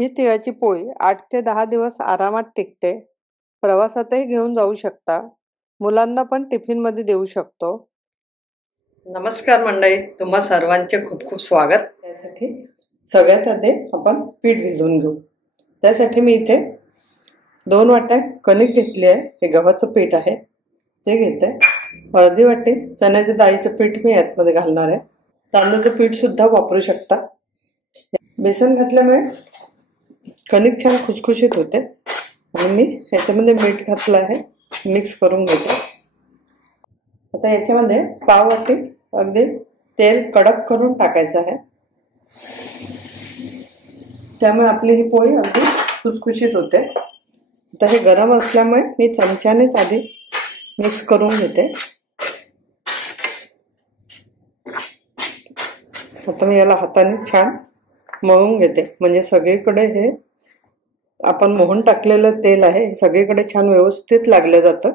ही तिळाची पोळी 8 ते 10 दिवस आरामात टिकते. प्रवासातही घेऊन जाऊ शकता. मुलांना पण टिफिनमध्ये देऊ शकतो. नमस्कार मंडळी, तुम्हा सर्वांचे खूप खूप स्वागत. त्यासाठी सगळ्यात आधी आपण पीठ भिजवून घेऊ. त्यासाठी मी इथे 2 वाट्या कणिक घेतली आहे. हे गव्हाचं पीठ आहे, ते घेते. अर्धी वाटी चण्याच्या डाळीचं पीठ मी यातमध्ये घालणार आहे. तांदूळचं पीठ सुद्धा वापरू शकता. बेसन घातल्यामुळे कणिक छान खुसखुशीत होते. आणि मी ह्याच्यामध्ये मीठ घातलं आहे, मिक्स करून घेते. आता याच्यामध्ये पाव वाटी अगदी तेल कडक करून टाकायचं आहे. त्यामुळे आपली ही पोळी अगदी खुसखुशीत होते. आता हे गरम असल्यामुळे मी चमच्यानेच आधी मिक्स करून घेते. आता मी याला हाताने छान मळून घेते, म्हणजे सगळीकडे हे आपण मोहन टाकलेलं तेल आहे सगळीकडे छान व्यवस्थित लागलं जातं.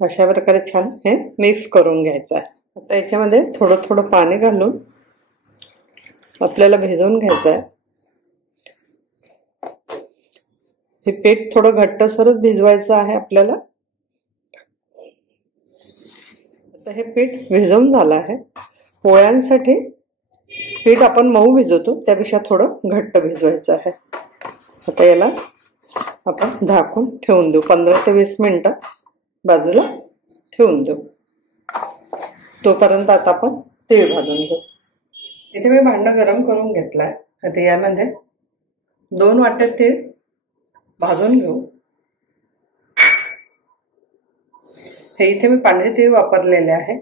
अशा प्रकारे छान हे मिक्स करून घ्यायचं आहे. आता याच्यामध्ये थोडं थोडं पाणी घालून आपल्याला भिजवून घ्यायचं आहे. हे पीठ थोडं घट्टसरच भिजवायचं आहे आपल्याला. आता हे पीठ भिजवून झालं आहे. पोळ्यांसाठी पीठ आपण मऊ भिजवतो, त्यापेक्षा थोडं घट्ट भिजवायचं आहे. आता याला आपण झाकून ठेवून देऊ. 15 ते 20 मिनिटं बाजूला ठेवून देऊ. तोपर्यंत आता आपण तीळ भाजून घेऊ. इथे मी भांडं गरम करून घेतलं आहे. आता यामध्ये 2 वाट्या तीळ भाजून घेऊ. हे इथे मी पांढरे तीळ वापरलेले आहे.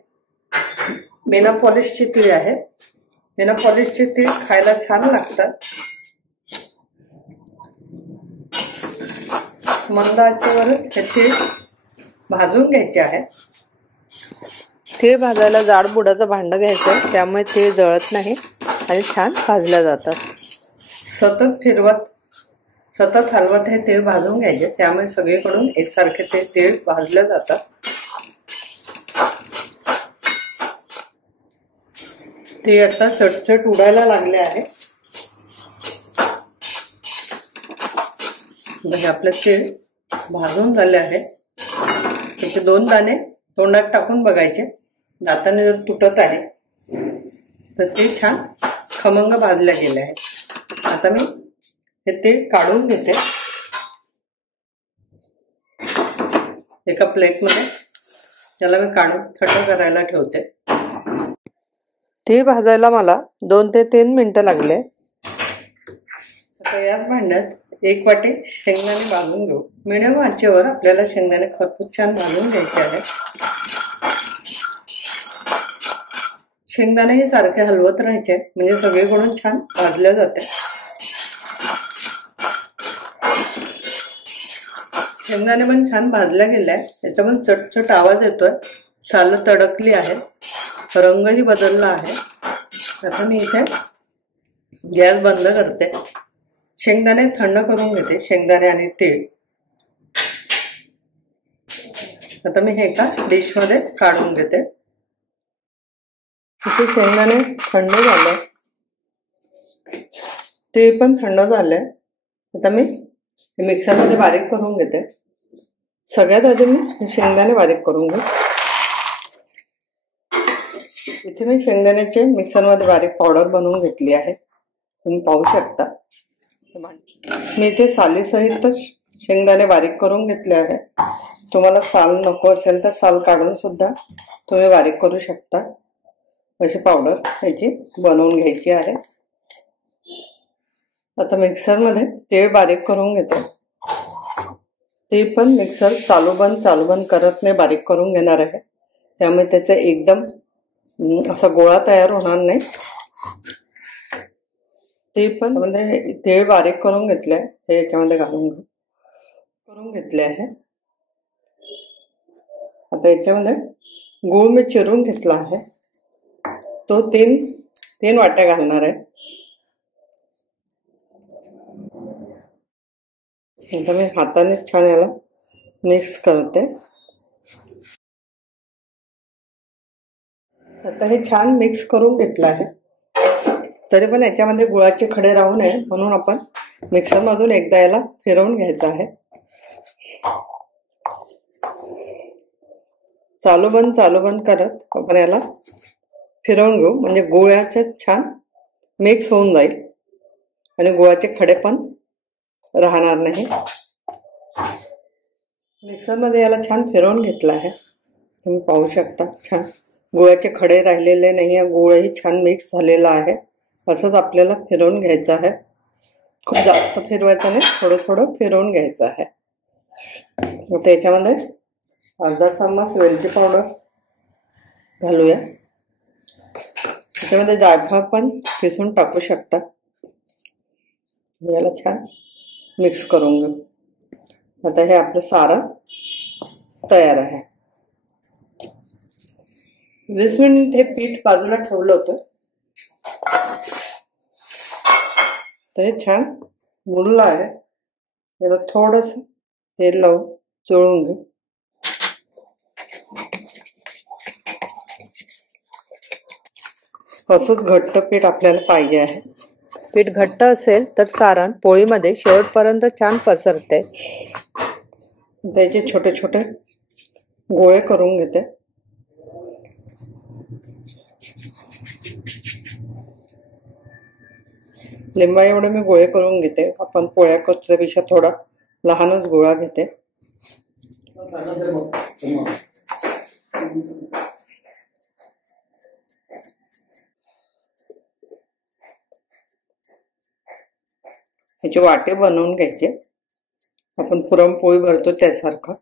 बिना पॉलिशचे तीळ आहे. बिना पॉलिशचे तीळ खायला छान लागतात. मंद आचेवरच हे तीळ भाजून घ्यायचे आहे. तीळ भाजायला जाड बुडाचं भांडं घ्यायचं, त्यामुळे तीळ जळत नाही आणि छान भाजल्या जातात. सतत हलवत हे तीळ भाजून घ्यायचे, त्यामुळे सगळीकडून एकसारखे ते तीळ भाजले जातात. तीळ आता चटचट उडायला लागले आहे. आपले तीळ भाजून झाले आहे. त्याचे 2 दाणे तोंडात टाकून बघायचे. दाताने जर तुटत आहे तर ते छान खमंग भाजले गेले आहे. आता मी हे तीळ काढून घेते. एका प्लेटमध्ये त्याला मी काढून थंड करायला ठेवते. तीळ भाजायला मला 2 ते 3 मिनिटं लागले. आता याच भांड्यात 1 वाटी शेंगदाणे भाजून घेऊ. मिडियम आचेवर आपल्याला शेंगदाणे खरपूस छान भाजून घ्यायचे आहे. शेंगदाणे हे सारखे हलवत राहायचे, म्हणजे सगळीकडून छान भाजले जाते. शेंगदाणे पण छान भाजल्या गेले आहे. याचा पण चटचट आवाज येतोय. सालं तडकली आहे, रंगही बदलला आहे. आता मी इथे गॅस बंद करते. शेंगदाणे थंड करून घेते, शेंगदाणे आणि तीळ. आता मी हे एका डिशमध्ये काढून घेते. इथे शेंगदाणे थंड झाले, तीळ पण थंड झाले. आता मी मिक्सरमध्ये बारीक करून घेते. सगळ्यात आधी मी शेंगदाणे बारीक करून घेते. इथे मी शेंगदाण्याचे मिक्सरमध्ये बारीक पावडर बनवून घेतली आहे, तुम्ही पाहू शकता. मी इथे सालीसहितच शेंगदाणे बारीक करून घेतले आहे. तुम्हाला साल नको असेल तर साल काढून सुद्धा तुम्ही बारीक करू शकता. अशी पावडर ह्याची बनवून घ्यायची आहे. आता मिक्सरमध्ये तीळ बारीक करून घेते. तीळ पण मिक्सर चालू बंद करत नाही बारीक करून घेणार आहे, त्यामुळे त्याचा एकदम असा गोळा तयार होणार नाही. तीळ पण म्हणजे तीळ बारीक करून घेतले, हे याच्यामध्ये घालून करून घेतले आहे. आता याच्यामध्ये गूळ मी चिरून घेतला आहे, तो 3 वाट्या घालणार आहे. आता मी हाताने छान याला मिक्स करते. आता हे छान मिक्स करून घेतलं आहे. तरी पण याच्यामध्ये गुळाचे खडे राहू नये म्हणून आपण मिक्सरमधून एकदा याला फिरवून घ्यायचं आहे. चालू बंद करत आपण याला फिरवून घेऊ, म्हणजे गुळाचे छान मिक्स होऊन जाईल आणि गुळाचे खडे पण राहणार नाही. मिक्सरमध्ये याला छान फिरवून घेतलं आहे. तुम्ही पाहू शकता छान गुळाचे खडे राहिलेले नाही आहे. गुळही छान मिक्स झालेला आहे. असंच आपल्याला फिरवून घ्यायचं आहे. खूप जास्त फिरवायचं नाही, थोडं थोडं फिरवून घ्यायचं आहे. आता याच्यामध्ये अर्धा चम्मच वेलची पावडर घालूया. त्याच्यामध्ये जायफळ पण किसून टाकू शकता. याला छान मिक्स करून घेऊ. आता हे आपलं सारण तयार आहे. 20 मिनिट हे पीठ बाजूला ठेवलं होतं. तर हे छान मुरलं आहे. याला थोडस तेल लावून चोळून घेऊ. असंच घट्ट पीठ आपल्याला पाहिजे आहे. पीठ घट्ट असेल तर सारण पोळीमध्ये शेवटपर्यंत छान पसरते. त्याचे छोटे छोटे गोळे करून घेते. लिंबा एवढे मी गोळे करून घेते. आपण पोळ्या करण्यापेक्षा थोडा लहानच गोळा घेते. ह्याचे वाटे बनवून घ्यायचे. आपण पुरणपोळी भरतो त्यासारखं.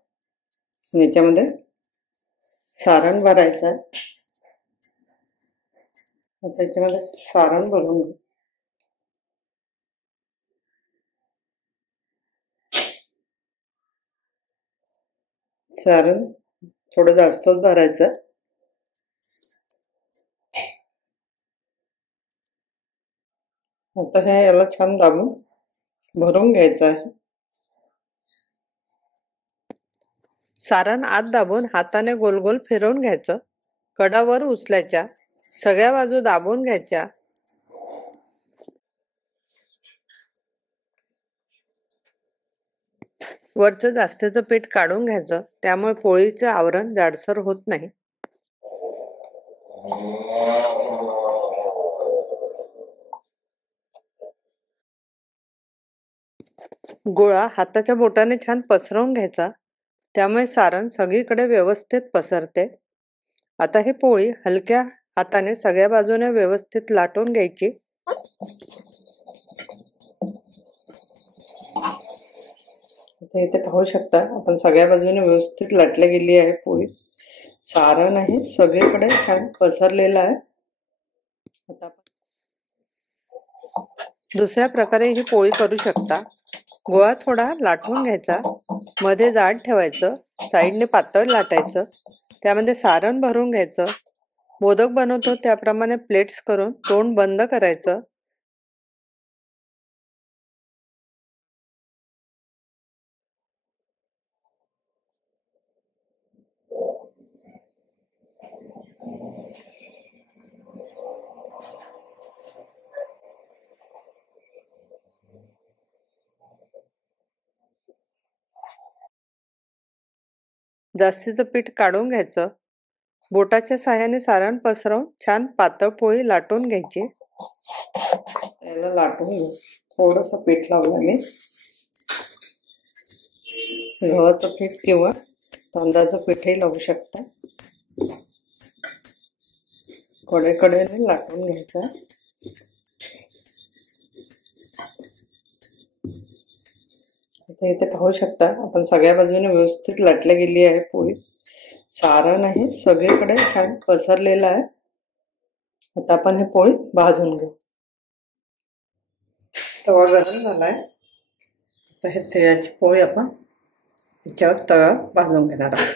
याच्यामध्ये सारण भरायचं आहे. आता याच्यामध्ये सारण भरून घेऊ. सारण थोडं जास्तच भरायचं. आता हे याला छान दाबून भरून घ्यायचं आहे. सारण आत दाबून हाताने गोल गोल फिरवून घ्यायचं. कडा वर उचलायच्या. सगळ्या बाजू दाबून घ्यायच्या. वरचं जास्तीचं पीठ काढून घ्यायचं. त्यामुळे पोळीचं आवरण जाडसर होत नाही. गोळा हाताच्या बोटाने छान पसरवून घ्यायचा. त्यामुळे सारण सगळीकडे व्यवस्थित पसरते. आता ही पोळी हलक्या हाताने सगळ्या बाजूने व्यवस्थित लाटून घ्यायची. आता इथे पाहू शकता आपण सगळ्या बाजूने व्यवस्थित लाटली गेली आहे पोळी. सारण आहे सगळीकडे छान पसरलेलं आहे. आता दुसऱ्या प्रकारे ही पोळी करू शकता. गोळा थोडा लाटून घ्यायचा. मध्ये जाड ठेवायचं. साईडने पातळ लाटायचं. त्यामध्ये सारण भरून घ्यायचं. मोदक बनवतो त्याप्रमाणे प्लेट्स करून तोंड बंद करायचं. जास्तीचं पीठ काढून घ्यायचं. बोटाच्या साहाय्याने सारण पसरवून छान पातळ पोळी लाटून घ्यायची. याला लाटून घेऊ. थोडस पीठ लावलं मी. गव्हाचं पीठ किंवा तांदळाचं पीठही लावू शकता. कडेकडेने लाटून घ्यायचं. आता इथे पाहू शकता आपण सगळ्या बाजूने व्यवस्थित लाटली गेली आहे पोळी. सारण आहे सगळीकडे छान पसरलेलं आहे. आता आपण हे पोळी भाजून घेऊ. तवा गरम झालाय. आता हे तिळाची पोळी आपण याच्यावर तव्यावर भाजून घेणार आहोत.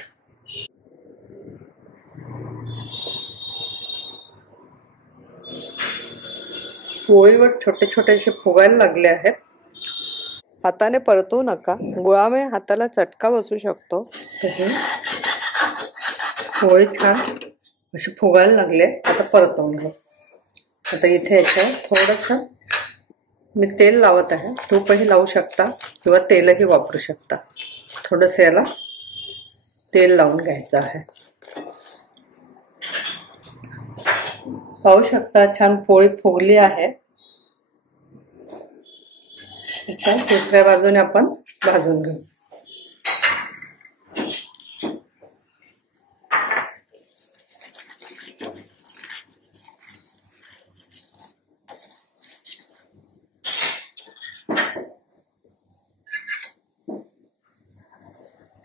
पोळीवर छोटे छोटेसे फुगायला लागले आहेत. हाताने परतवू नका. गुळामुळे हाताला चटका बसू शकतो. पोळी छान असे फुगायला लागले. आता परतवून घेऊ. आता इथे याच्यावर थोडंसं मी तेल लावत आहे. तूपही लावू शकता किंवा तेलही वापरू शकता. थोडंसं याला तेल लावून घ्यायचं आहे. पाहू शकता छान पोळी फुगली आहे. आता दुसऱ्या बाजूने आपण भाजून घेऊ.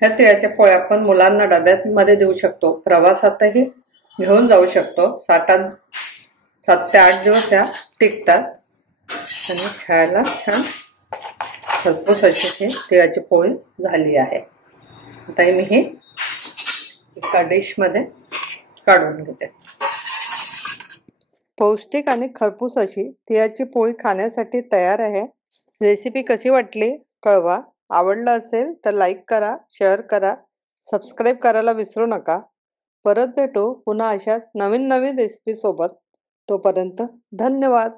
ह्या तिळाच्या पोळ्या आपण मुलांना डब्यामध्ये देऊ शकतो. प्रवासातही घेऊन जाऊ शकतो. 7 ते 8 दिवस ह्या टिकतात आणि खायला छान खरपूस अशी तिळाची पोळी झाली आहे. आता मी ही एका डिशमध्ये काढून घेते. पौष्टिक आणि खरपूस अशी तिळाची पोळी खाण्यासाठी तयार आहे. रेसिपी कशी वाटली कळवा. आवडलं असेल तर लाईक करा, शेअर करा, सबस्क्राईब करायला विसरू नका. परत भेटू पुन्हा अशाच नवीन रेसिपी सोबत. तोपर्यंत धन्यवाद.